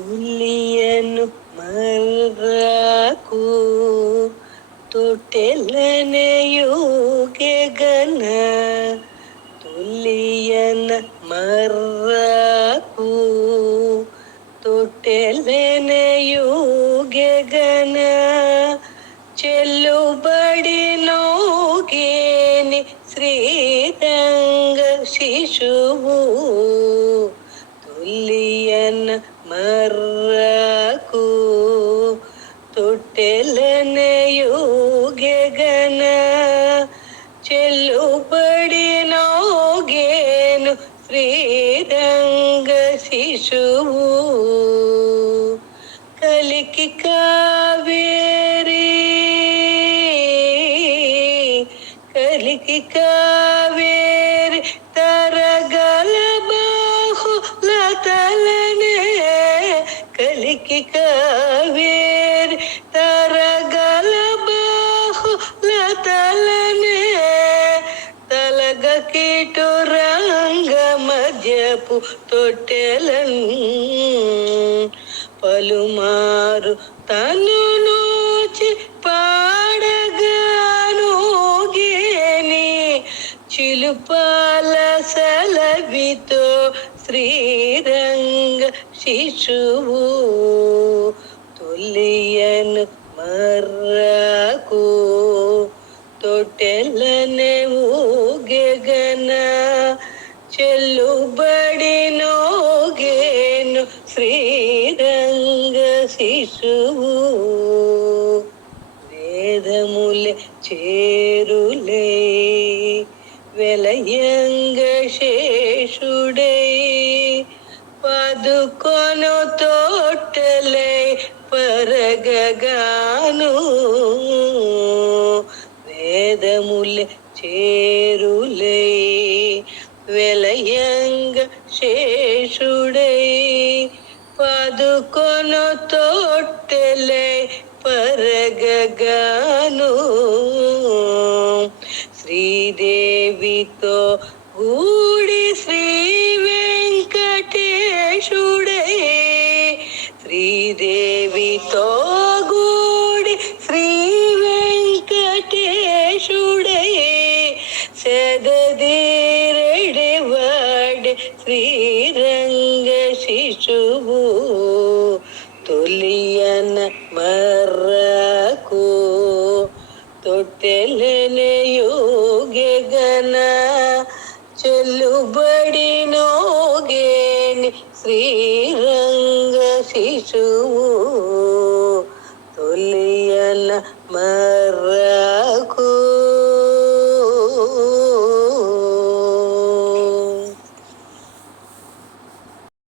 തുല്യനു മൽകൂ തൊട്ടിലനയോ ഗഗന തുല്യന മറക്കൂ. തൊട്ടിലനയോ ഗഗന ചെല്ലുപടി നോകേനി ശ്രീരംഗ ശിശുവൂ. ಯೇಸುವು ಕಲಿಕಿ ಕಾವೇರಿ ಕಲಿಕಿ ಕಾವೇರಿ ತರಗಲಬಹು ಲತಲನೆ ಕಲಿಕಿ ಕಾವೇರಿ ತರಗಲಬಹು ಲತಲನೆ మధ్యపు తొట్టెలను పలుమారు తను నోచి పాడగాను గేని చిలుపాల సలవితో శ్రీరంగ శిశువు తొలియను మర్రకు తొట్టెలనే ఊగెగన శిశువు వేదములే చేరులే వెలయంగ శేషుడై పదుకొను తోటలే పరగగాను వేదములే చేరులే వెలయంగ శేషుడై కొను తోటలే పరగగాను. శ్రీదేవితో గూడి శ్రీ వెంకటేశుడే. శ్రీదేవితో గూడి శ్రీ వెంకటేశుడే. సదదీరెడి వాడి శ్రీరంగ శిశువు. తొట్టెలనే యోగెగన చెల్లుబడి నోగేని శ్రీరంగ శిశువు తొలియన మర్రకు